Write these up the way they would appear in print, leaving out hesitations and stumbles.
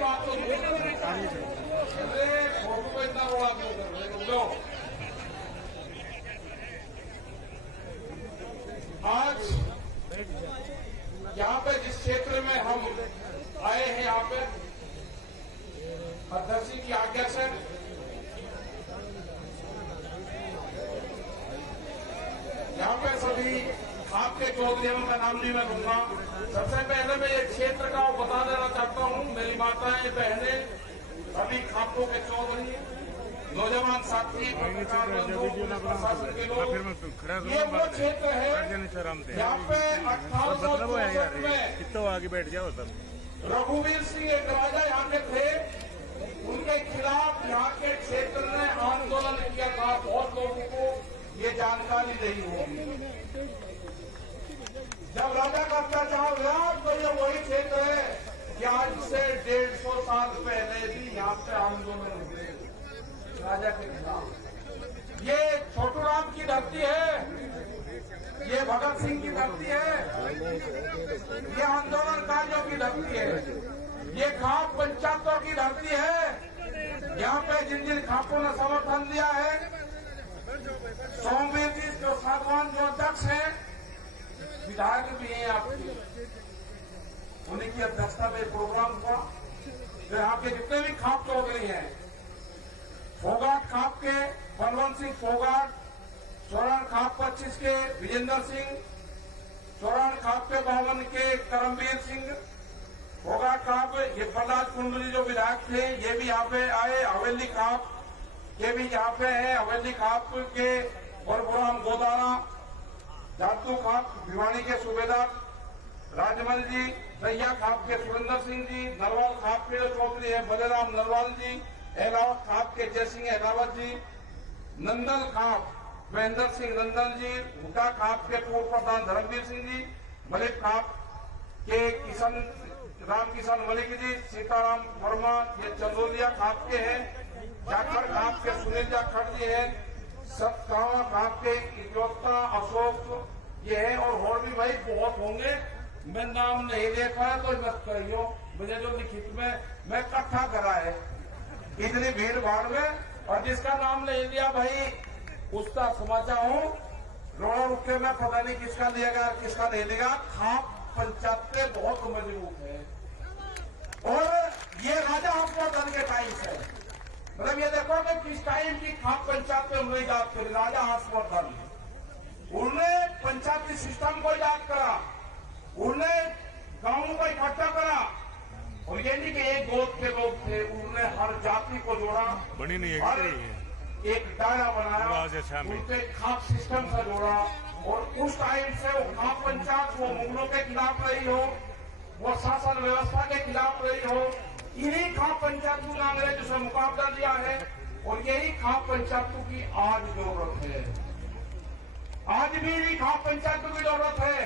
बात तो इतना बड़ा क्यों कर रहे हो? आज यहाँ पे जिस क्षेत्र में हम आए हैं, यहाँ पे अध्यक्ष जी की आज्ञा से यहाँ पे सभी आपके चौधरी का नाम नहीं मैं लूंगा। सबसे पहले मैं ये क्षेत्र का बता देना चाहता हूँ, मेरी माताएं बहनें सभी खापों के चौधरी, नौजवान साथी, प्रशासन के लोग, ये वो क्षेत्र है यहाँ पे 1864 में कितना आगे बैठ जाओ तब रघुवीर सिंह एक राजा यहाँ के थे, उनके खिलाफ यहाँ के क्षेत्र ने आंदोलन किया था। बहुत लोगों को ये जानकारी नहीं होगी। जब राजा का अत्याचार हुआ तो ये वही क्षेत्र है कि आज से 150 साल पहले भी यहाँ पे आंदोलन हुए राजा के खिलाफ। ये छोटू राम की धरती है, ये भगत सिंह की धरती है, ये आंदोलनकारियों की धरती है, ये खाप पंचायतों की धरती है। यहाँ पे जिन जिन खापों ने समर्थन दिया है, सोमवीर जी जो सागवान जो अध्यक्ष हैं, विधायक भी हैं आपके, उन्हीं की अध्यक्षता में प्रोग्राम हुआ। तो यहाँ के जितने भी खाप चौधरी हैं, फोगाट खाप के बलवंत सिंह फोगाट, चौरान खाप 25 के विजेंद्र सिंह, चौरान खाप के 52 के करमवीर सिंह, फोगाट खाप ये प्रहलाद कुंडली जो विधायक थे ये भी यहाँ पे आए। हवेली खाप ये भी यहाँ पे है, हवेली खाप के परभुराम गोदारा, जातू खाप भिवानी के सूबेदार राजमल जी, सैया खाप के सुरेंद्र सिंह जी, नरवाल खाप के चौधरी है बलेराम नरवाल जी, एलावत खाप के जय सिंह एलावत जी, नंदल खाप महेंद्र सिंह नंदल जी, हुटा खाप के पूर्व प्रधान धर्मवीर सिंह जी, मलिक खाप के किशन राम किशन मलिक जी, सीताराम वर्मा ये चंदोलिया खाप के हैं, जाखड़ खाप के सुनील जाखड़ जी है, सतगावा खाप के इजोत्ता अशोक ये है, और भी भाई बहुत होंगे। मैं नाम नहीं देखा है तो मत करियो, मुझे जो लिखित में मैं इकट्ठा करा है इतनी भीड़ भाड़ में, और जिसका नाम नहीं लिया भाई उसका समझा हूँ रोड़ा रुक के मैं पता नहीं किसका लिएगा किसका नहीं लिएगा। खाप पंचायत बहुत मजबूत है, और ये राजा हर्षवर्धन के टाइम से, मतलब ये देखो कि किस टाइम की खाप पंचायत में उन्होंने याद करी। राजा हर्षवर्धन उन्होंने पंचायती सिस्टम को याद करा, उन्होंने गांवों को इकट्ठा करा, और ये नहीं कि एक गोद के लोग थे, उन्होंने हर जाति को जोड़ा, बनी नहीं हर एक दायरा बनाया, उनके खाप सिस्टम से जोड़ा। और उस टाइम से वो खाप पंचायत वो मुगलों के खिलाफ रही हो, वो शासन व्यवस्था के खिलाफ रही हो, इन्हीं खाप पंचायतों ने अंग्रेजों से मुकाबला दिया है, और यही खाप पंचायतों की आज जरूरत है। आज भी इन्हीं खाप पंचायतों की जरूरत है।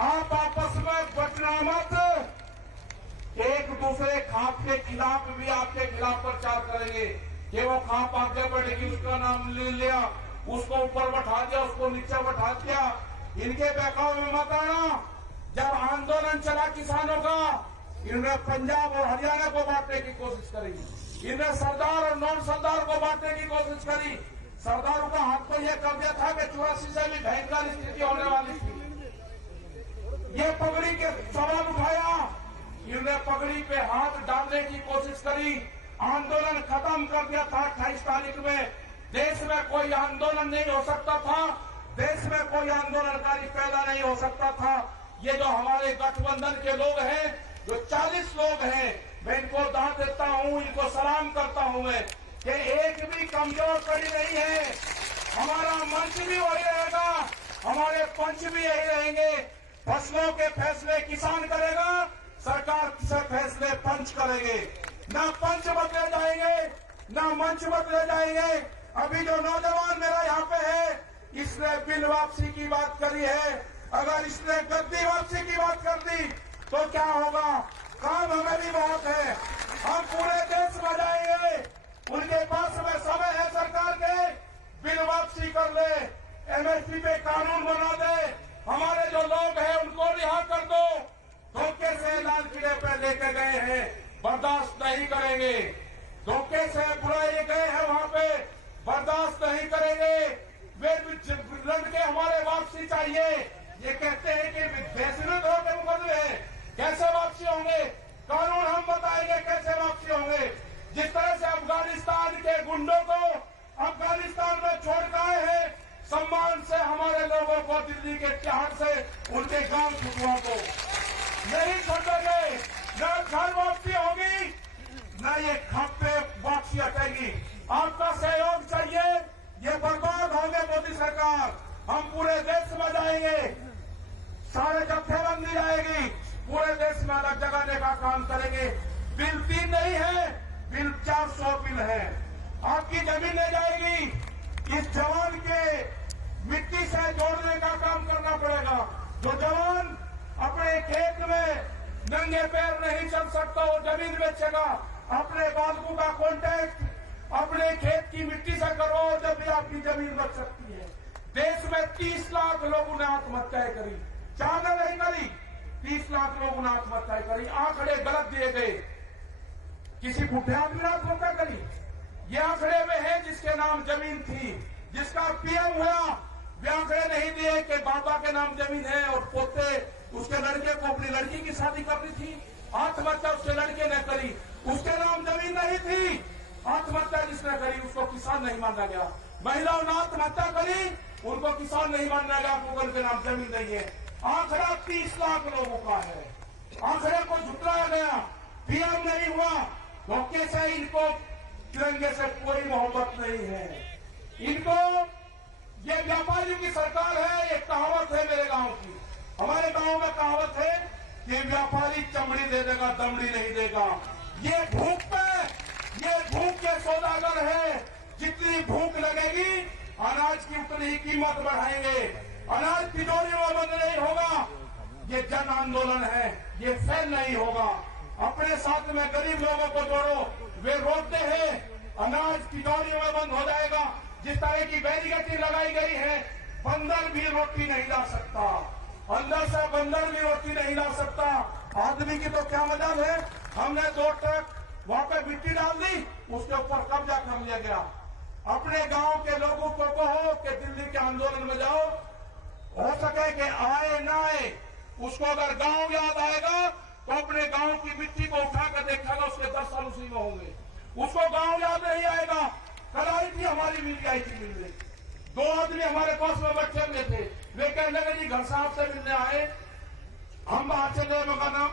आप आपस में बचना मत, एक दूसरे खाप के खिलाफ भी आपके खिलाफ प्रचार करेंगे कि वो खाप आगे बढ़ेगी, उसका नाम ले लिया, उसको ऊपर बैठा दिया, उसको नीचे बैठा दिया। इनके बहकाव में मत आना। जब आंदोलन चला किसानों का, इन्होंने पंजाब और हरियाणा को बांटने की कोशिश करी, इन्होंने सरदार और नॉन सरदार को बांटने की कोशिश करी। सरदारों का हाथ पर यह कर दिया था कि 84 से भी भयंकर स्थिति होने वाली थी। ये पगड़ी के सवाल उठाया, इन्होंने पगड़ी पे हाथ डालने की कोशिश करी, आंदोलन खत्म कर दिया था। 28 तारीख में देश में कोई आंदोलन नहीं हो सकता था, देश में कोई आंदोलनकारी पैदा नहीं हो सकता था। ये जो हमारे गठबंधन के लोग हैं, जो 40 लोग हैं, मैं इनको दाद देता हूं, इनको सलाम करता हूं मैं कि एक भी कमजोर कड़ी नहीं है। हमारा मंच भी वही रहेगा, हमारे पंच भी यही रहेंगे। फसलों के फैसले किसान करेगा, सरकार से फैसले पंच करेंगे। ना पंच बदले जाएंगे, ना मंच बदले जाएंगे। अभी जो नौजवान मेरा यहाँ पे है, इसने बिल वापसी की बात करी है। अगर इसने गद्दी वापसी की बात कर दी तो क्या होगा? काम हमें भी बहुत है, हम पूरे देश में जाएंगे। उनके पास में समय है सरकार के, बिल वापसी कर ले, एमएसपी पे कानून बना दे, हमारे जो लोग हैं उनको रिहा कर दो। काम करेंगे। बिल 3 नहीं है, बिल 400 बिल है। आपकी जमीन ले जाएगी। इस जवान के मिट्टी से जोड़ने का काम करना पड़ेगा। जो जवान अपने खेत में नंगे पैर नहीं चल सकता, वो जमीन बेचेगा। अपने बालकों का कॉन्टैक्ट अपने खेत की मिट्टी से करो, जब भी आपकी जमीन बच सकती है। देश में 30 लाख लोगों ने आत्महत्याएं करी, चाहना नहीं करी। 30 लाख लोगों ने आत्महत्याएं करी। आंकड़े गलत दिए गए। किसी बुढ़े आदमी ने आत्महत्या करी? ये आंकड़े में है जिसके नाम जमीन थी, जिसका पीएम हुआ। वे आंकड़े नहीं दिए कि बाबा के नाम जमीन है और पोते उसके लड़के को अपनी लड़की की शादी करनी थी। आत्महत्या उसके लड़के ने करी, उसके नाम जमीन नहीं थी। आत्महत्या जिसने करी उसको किसान नहीं माना गया। महिलाओं ने आत्महत्या करी, उनको किसान नहीं माना गया, क्योंकि उनके नाम जमीन नहीं है। आंकड़ा 30 लाख लोगों का है। आंकड़े को झुटलाया गया। पीएम नहीं हुआ, धोखे से इनको तिरंगे से कोई मोहब्बत नहीं है। इनको ये व्यापारी की सरकार है। एक कहावत है मेरे गांव की, हमारे गांव में कहावत है कि व्यापारी चमड़ी दे देगा, दमड़ी नहीं देगा। ये भूख के सौदागर है। जितनी भूख लगेगी अनाज की उतनी ही कीमत बढ़ाएंगे। अनाज तिजोरी में बंद नहीं होगा। ये जन आंदोलन है, ये फैल नहीं होगा। अपने साथ में गरीब लोगों को जोड़ो। वे रोकते हैं, अनाज तिजोरी में बंद हो जाएगा। जिस तरह की बैरिकेडिंग लगाई गई है, बंदर भी रोटी नहीं ला सकता, अंदर से बंदर भी रोटी नहीं ला सकता। आदमी की तो क्या मजाल है। हमने 2 ट्रक वहां पे मिट्टी डाल दी, उसके ऊपर कब्जा कर लिया गया। अपने गांव के लोगों को कहो कि दिल्ली के आंदोलन में जाओ, हो सके कि आए ना आए, उसको अगर गांव याद आएगा तो अपने गांव की मिट्टी को उठाकर देखेगा, उसके 10 साल उसी में होंगे। उसको गांव याद नहीं आएगा। कल आई थी हमारी मिल आई थी मिलने, 2 आदमी हमारे पास में बैठे हुए थे। वे कहने लगे जी घर साहब से मिलने आए, हम बाहर चले। मगर नाम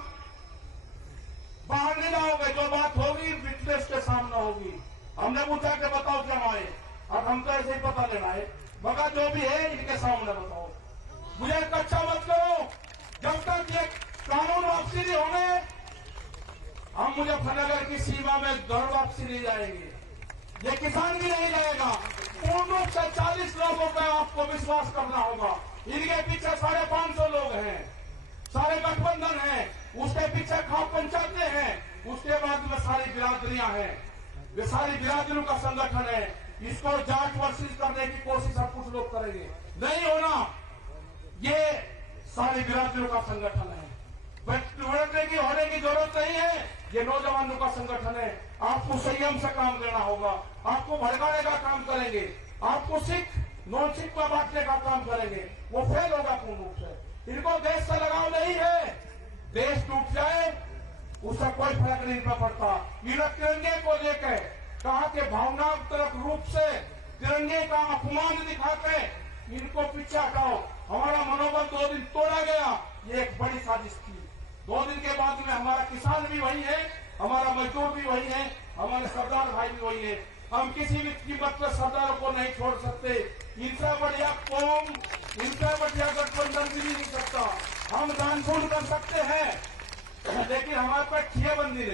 बाहर नहीं लाओगे, जो बात होगी विटनेस के सामने होगी। हमने पूछा कि बताओ क्या आए, अब हम तो ऐसे ही पता लेना है, मगर जो भी है इनके सामने बताओ। मुझे कच्चा मत करो। जब तक ये कानून वापसी नहीं होंगे, हम मुजफ्फरनगर की सीमा में घर वापसी नहीं जाएंगे। ये किसान भी नहीं जाएगा। पूर्ण रूप से 40 लोगों पर आपको विश्वास करना होगा। इनके पीछे 550 लोग हैं, सारे गठबंधन हैं, उसके पीछे खाप पंचायतें हैं, उसके बाद में सारी बिरादरियां हैं। वे सारी बिरादरियों का संगठन है। इसको जांच वर्षित करने की कोशिश हम कुछ लोग करेंगे, नहीं होना। ये सारी बिरादरियों का संगठन है। लड़ने की होने की जरूरत नहीं है। ये नौजवानों का संगठन है। आपको संयम से काम करना होगा। आपको भड़काने का काम करेंगे, आपको सिख नॉन सिख में बांटने का काम करेंगे, वो फेल होगा पूर्ण रूप से। इनको देश से लगाव नहीं है। देश टूट जाए उससे कोई फर्क नहीं पड़ता। इन तिरंगे को लेकर कहा कि भावनात्मक रूप से तिरंगे का अपमान दिखाते इनको पीछे हटाओ। हमारा मनोबल 2 दिन तोड़ा गया, ये एक बड़ी साजिश थी। 2 दिन के बाद में हमारा किसान भी वही है, हमारा मजदूर भी वही है, हमारे सरदार भाई भी वही है। हम किसी भी कीमत पर सरदारों को नहीं छोड़ सकते। इनसे बढ़िया कौम, इनसे बढ़िया गठबंधन भी नहीं सकता। हम दानपुर कर सकते हैं, लेकिन हमारे पास ठियाबंदी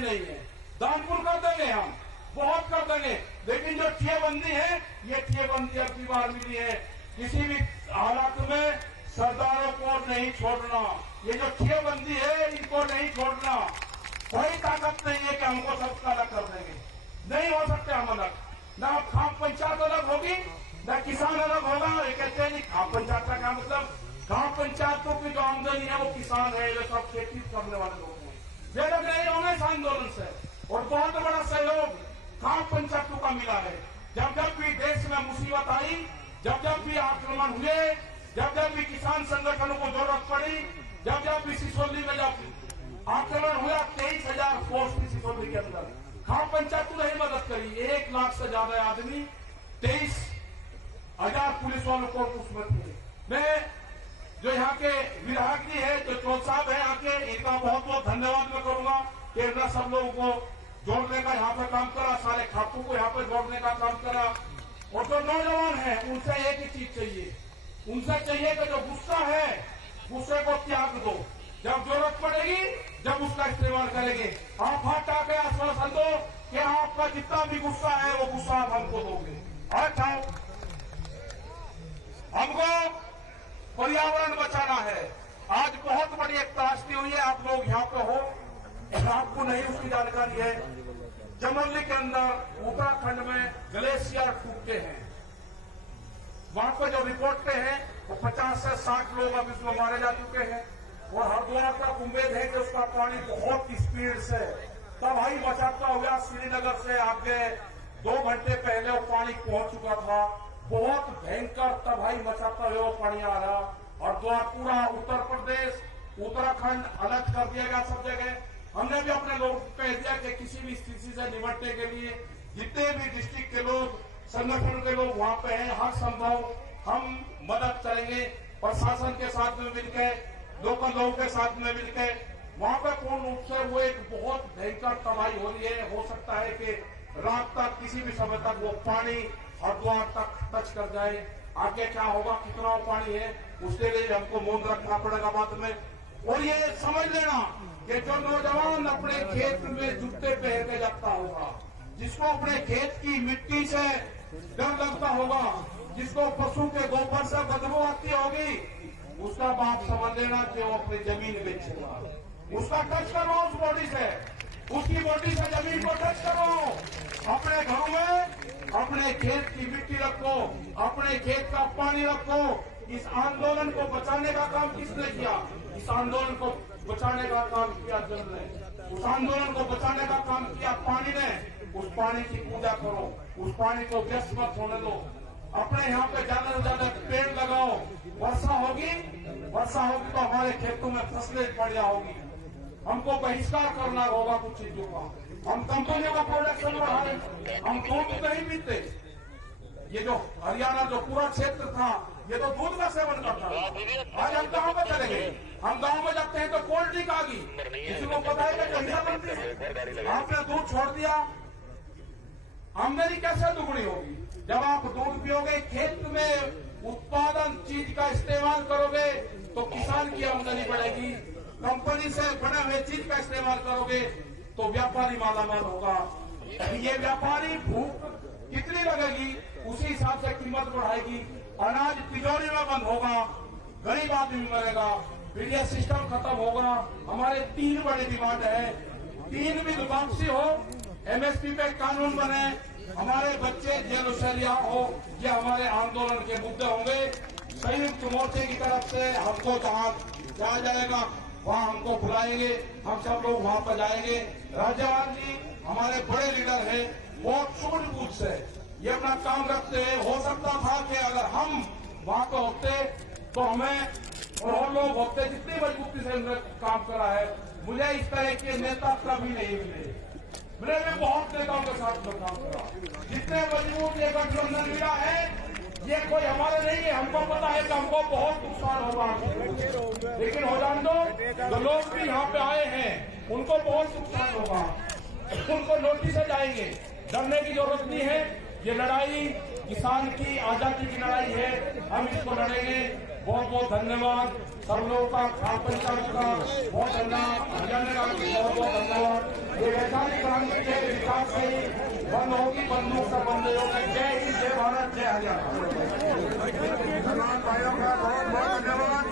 नहीं है। दानपुर कर देंगे, हम बहुत कर देंगे, लेकिन जो ठियाबंदी है, ये ठियाबंदी अब की बार मिली है। किसी भी हालात में सरदारों को नहीं छोड़ना। ये जो ठियाबंदी है, इनको नहीं छोड़ना। कोई ताकत नहीं है कि हमको सबका अलग कर देंगे, नहीं हो सकते हम अलग। न खाप पंचायत अलग होगी, न किसान अलग होगा। ये कहते हैं खाप पंचायत का क्या मतलब? खाप पंचायतों की जो आमदनी है वो किसान है, वे सब खेती करने वाले लोग हैं। वे लोग नहीं होंगे इस आंदोलन से। और बहुत बड़ा सहयोग खाप पंचायतों का मिला है। जब जब भी देश में मुसीबत आई, जब जब भी आक्रमण हुए, जब जब भी किसान संगठनों को जरूरत पड़ी, जब जब भी सिसोली में जब आक्रमण हुआ, 23,000 फोर्स थी सिसोली के अंदर, खाप पंचायत ने ही मदद करी। 1 लाख से ज्यादा आदमी, 23,000 पुलिस वालों को उसमें थे। मैं जो यहाँ के विधायक जी है, जो चौथ साहब है यहाँ के, इनका बहुत बहुत धन्यवाद मैं करूंगा कि इन्होंने सब लोगों को जोड़ने का यहाँ पे काम करा, सारे खापों को यहाँ पे जोड़ने का काम करा। और जो नौजवान है उनसे एक ही चीज चाहिए, उनसे चाहिए कि जो गुस्सा है, गुस्से को त्याग दो। जब जरूरत पड़ेगी जब उसका इस्तेमाल करेंगे। आप हाथ आके आश्वासन दो कि आपका जितना भी गुस्सा है वो गुस्सा आप हमको दोगे। अच्छा, हमको पर्यावरण बचाना है। आज बहुत बड़ी एक त्रासदी हुई है, आप लोग यहाँ पे हो, आपको नहीं उसकी जानकारी है। चमोली के अंदर उत्तराखंड में ग्लेशियर टूटते हैं, वहां पर जो रिपोर्ट हैं वो 50 से 60 लोग अब इसमें मारे जा चुके हैं। और हरिद्वार तक उम्मीद है कि उसका पानी बहुत स्पीड से तबाही मचाता हुआ श्रीनगर से आगे 2 घंटे पहले वो पानी पहुंच चुका था। बहुत भयंकर तबाही मचाता हुआ वो पानी आ रहा। हरिद्वार पूरा उत्तर प्रदेश उत्तराखंड अलर्ट कर दिया गया सब जगह। हमने भी अपने लोग कह दिया कि किसी भी स्थिति से निपटने के लिए जितने भी डिस्ट्रिक्ट के लोग संगठन के लोग वहां पे हैं, हर संभव हम मदद करेंगे। प्रशासन के साथ में मिलकर, लोकल लोगों के साथ में मिलकर वहां पर पूर्ण रूप से वो एक बहुत भयंकर तबाही हो रही है। हो सकता है कि रात तक किसी भी समय तक वो पानी हरिद्वार तक टच कर जाए। आगे क्या होगा, कितना पानी है, उसके लिए हमको मौन रखना पड़ेगा बाद में। और ये समझ लेना कि जो नौजवान अपने खेत में जूते पहन के लगता होगा, जिसको अपने खेत की मिट्टी से डर लगता होगा, जिसको पशु के गोबर से बदबू आती होगी, उसका बाप समझ लेना कि वो अपनी जमीन बेचेगा। उसका टच करो उस बॉडी से, उसकी बॉडी से जमीन को टच करो। अपने घरों में अपने खेत की मिट्टी रखो, अपने खेत का पानी रखो। इस आंदोलन को बचाने का काम किसने किया? इस आंदोलन को बचाने का काम किया जल ने, उस आंदोलन को बचाने का काम किया पानी ने। उस पानी की पूजा करो, उस पानी को व्यस्त मत होने दो। अपने यहाँ पे ज्यादा से ज्यादा पेड़ लगाओ। वर्षा होगी तो हमारे खेतों में फसलें बढ़िया होगी। हमको बहिष्कार करना होगा कुछ चीजों का। हम कंपनियों का प्रोडक्शन बढ़ा रहे, हम दूध नहीं पीते। ये जो हरियाणा जो पूरा क्षेत्र था, ये तो दूध का सेवन करता था। आज हम कहाँ पर चले गए? हम गांव में जाते हैं तो कोल्ड ड्रिंक आ गई, किसी को पता है कि कहीं बनती है। आपने दूध छोड़ दिया, आमदनी कैसे दुगनी होगी? जब आप दूध पियोगे, खेत में उत्पादन चीज का इस्तेमाल करोगे तो किसान की आमदनी बढ़ेगी। कंपनी से बने हुए चीज का इस्तेमाल करोगे तो व्यापारी मालामाल होगा। ये व्यापारी भूख कितनी लगेगी उसी हिसाब से कीमत बढ़ाएगी। अनाज तिजोरी में बंद होगा, गरीब आदमी मरेगा, फिर ये सिस्टम खत्म होगा। हमारे 3 बड़ी डिमांड है, 3 भी वापसी हो, एमएसपी पे कानून बने, हमारे बच्चे जेल से रिहा हो। ये हमारे आंदोलन के मुद्दे होंगे। संयुक्त मोर्चे की तरफ से हमको जहाँ जाया जाएगा वहाँ हमको बुलाएंगे, हम सब लोग वहाँ पर जाएंगे। राज्यपाल जी हमारे बड़े लीडर हैं, बहुत सूझबूझ से ये अपना काम रखते हैं। हो सकता था कि अगर हम वहाँ पे होते तो हमें और लोग होते जितनी मजबूती से उन्होंने काम करा है, मुझे इस तरह के नेता कभी नहीं मिले। मैंने बहुत नेताओं के साथ में काम करा, जितने मजबूत ये गठबंधन मिला है, ये कोई हमारे नहीं है। हमको पता है कि हमको बहुत नुकसान होगा, लेकिन हो जान दो, जो लोग भी यहाँ पे आए हैं उनको बहुत नुकसान होगा, उनको नोटिस से जाएंगे। डरने की जरूरत नहीं है। ये लड़ाई किसान की आजादी की लड़ाई है, हम इसको लड़ेंगे। बहुत बहुत धन्यवाद सब लोगों का, खान पंचायत का बहुत धन्यवाद, हरियाणा का बहुत बहुत धन्यवाद। ये वैशाली क्रांति के विकास से बंद होगी, बंदूक से बंद होगी। जय हिंद, जय भारत, जय हरियाणा। भाइयों का बहुत बहुत धन्यवाद।